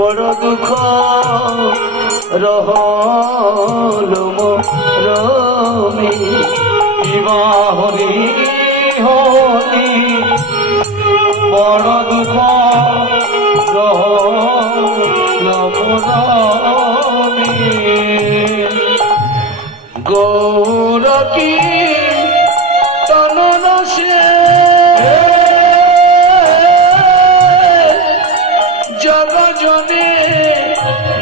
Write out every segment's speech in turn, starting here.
বড় দুঃখ রহল মরমে কিবা হরি হরি বড় দুঃখ রহল মরমে গৌর কি তনরসে জগজনে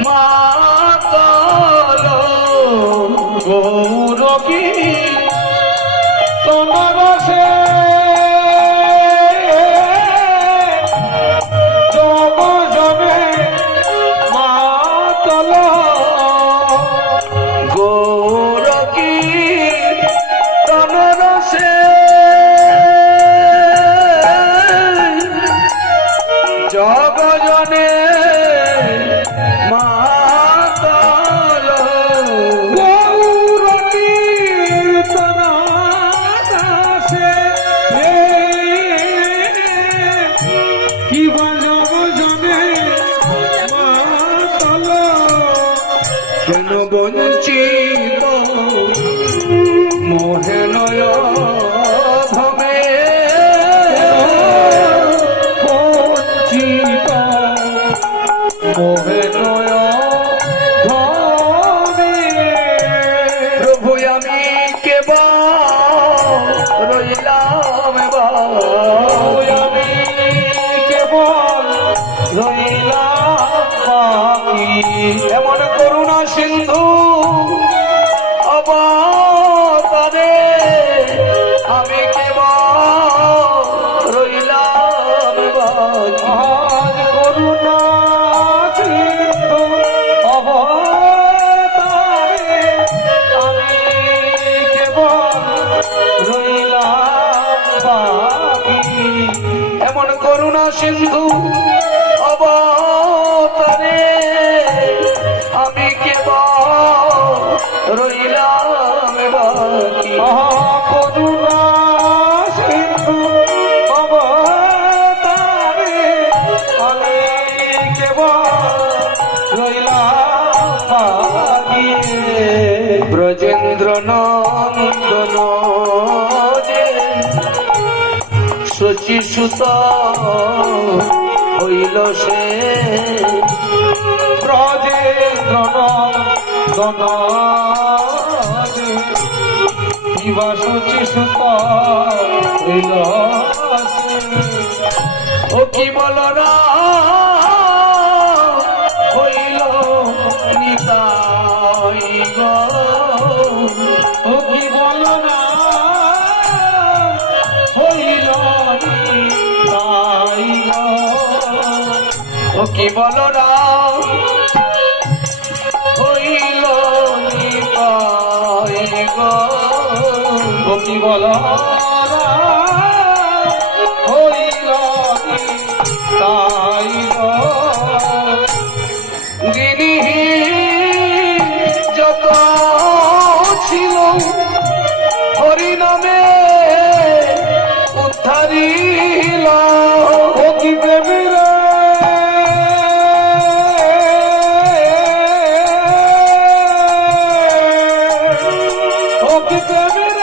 মাতাল গৌর কি তনরসে জগজনে মাতাল গৌর কি তনরসে জগজনে মাতাল গৌর কীর্তন দাসে কিবা জগজনে মাতাল কেন বঞ্চিত মোহে নয় ধমে বঞ্চিত মোহে নয় ধমে প্রভু আমি কেবল রইলাম আমি কেবল রইলাম বাকি এমন করুণা সিন্ধু অবতারে আমি কেবল রইলাম বাকি করুণা সিন্ধু অবতারে আমি কেবল রইলাম বাকি এমন করুণা সিন্ধু অবতারে আমি কেবল রইলাম বাকি করুণা সিন্ধু অবতারে আমি কেবল রইলাম বাকি ব্রজেন্দ্র নন্দন শচী সুত হইল সে ব্রজেন্দ্র নন্দন কিবা শচী সুত হইল ও কি বলরা হইল নিতাই গো ও কি বলরা হইল নিতাই গো ও কি বলরা হইল নিতাই গো ও কি বলরা হইল নিতাই গো দিনী যত ছিল হরি নামে উদ্ধারিল ও কি দেবীর ও কি দেবীর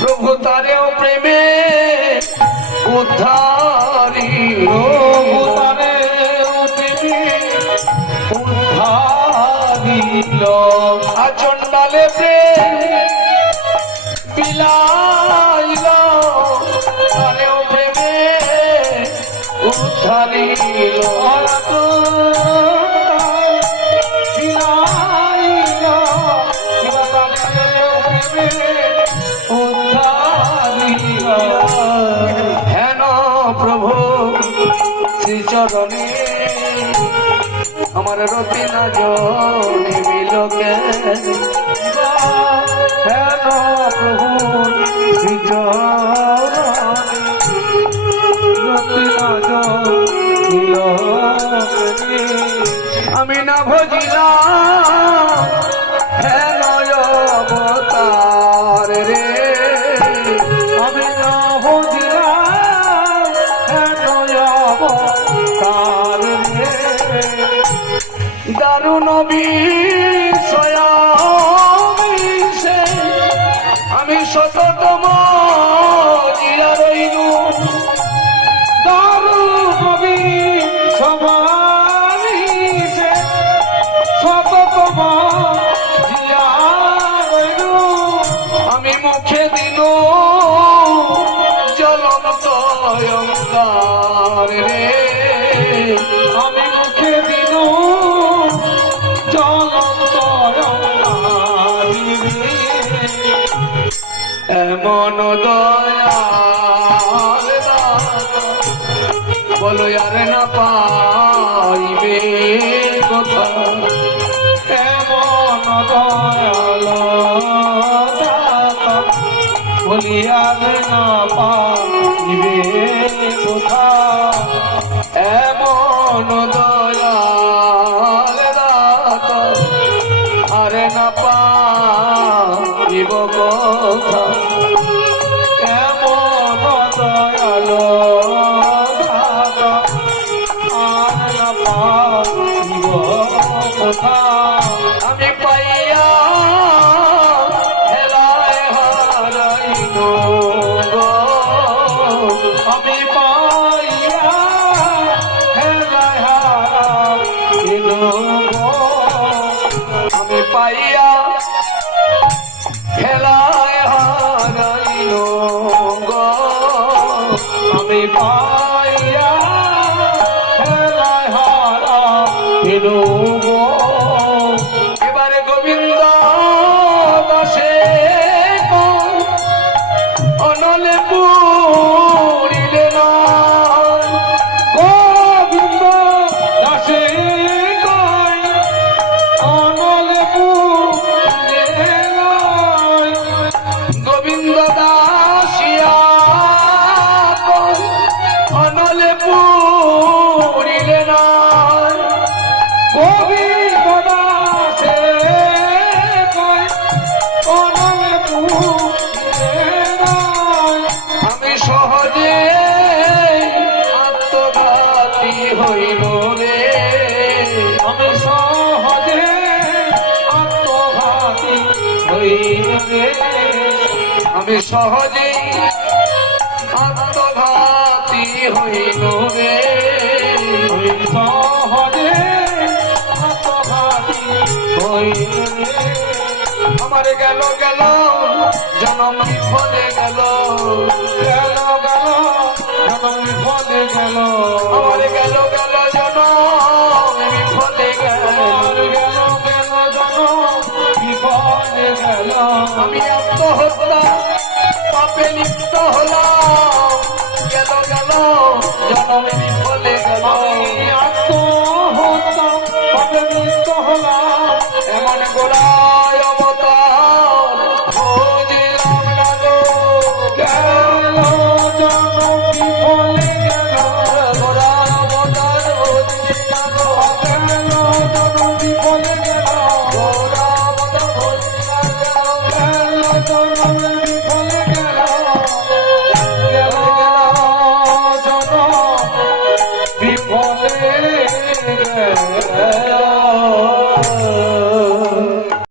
প্রভু তারেও প্রেমে উদ্ধারি প্রভু তারেও প্রেমে উদ্ধারিল আচণ্ডালে প্রেম বিলাইল তারেও প্রেমে ঢালিল হেন প্রভু শ্রীচরণে আমার রতি না নিবিলকে হেন প্রভু শ্রীচরণে রতি না আমি না ভজিলাম হেন অবতার রে আমি না ভজিলাম হেন অবতার রে দারুণ বিষয় আমি শততম জিয়া রইল দারুণ বিষয় শততম জিয়া রইল আমি মুখে দিল জ্বলন্ত অঙ্গার রে আমি মুখে দিল জ্বলন্ত অঙ্গার রে এমন দয়াল বলো আর না পাইবে কথা এমন দয়াল বলি আর না পাইবে কথা এমন দয়াল আর না পাইব কথা এমন দয়াল আমি পাইয়া হেলায় হারাইল আমি পাইয়া হেলায় হারাইল আমি পাইয়া হেলায় হারাইল আমি পাইয়া হেলায় হারাইল এবারে গোবিন্দ দাসে অনলে পুরিলে না গোবিন্দ দাসে অনলে পুরিলে না গোবিন্দ দাসিয়া অনলে পুরিলে না গোবিন্দ দাসে আমি সহজে আত্মঘাতী হইল রে আমি সহজে আত্মঘাতী হইল রে আমি সহজে আত্মঘাতী হইল রে আমি সহজে আমার গেল গেল জনম বিফলে গেল গেল গেল জনম বিফলে গেল আমার গেল গেল জনম বিফলে গেল গেল গেল জনম বিফলে গেল আমি আত্মহত্যা পাপে লিপ্ত হলাম গেল গেল জনম বিফলে গেল আত্মহত্যা পাপে লিপ্ত হলাম এমন গোড়ায় অবতার বুঝলাম না গো গেল জনম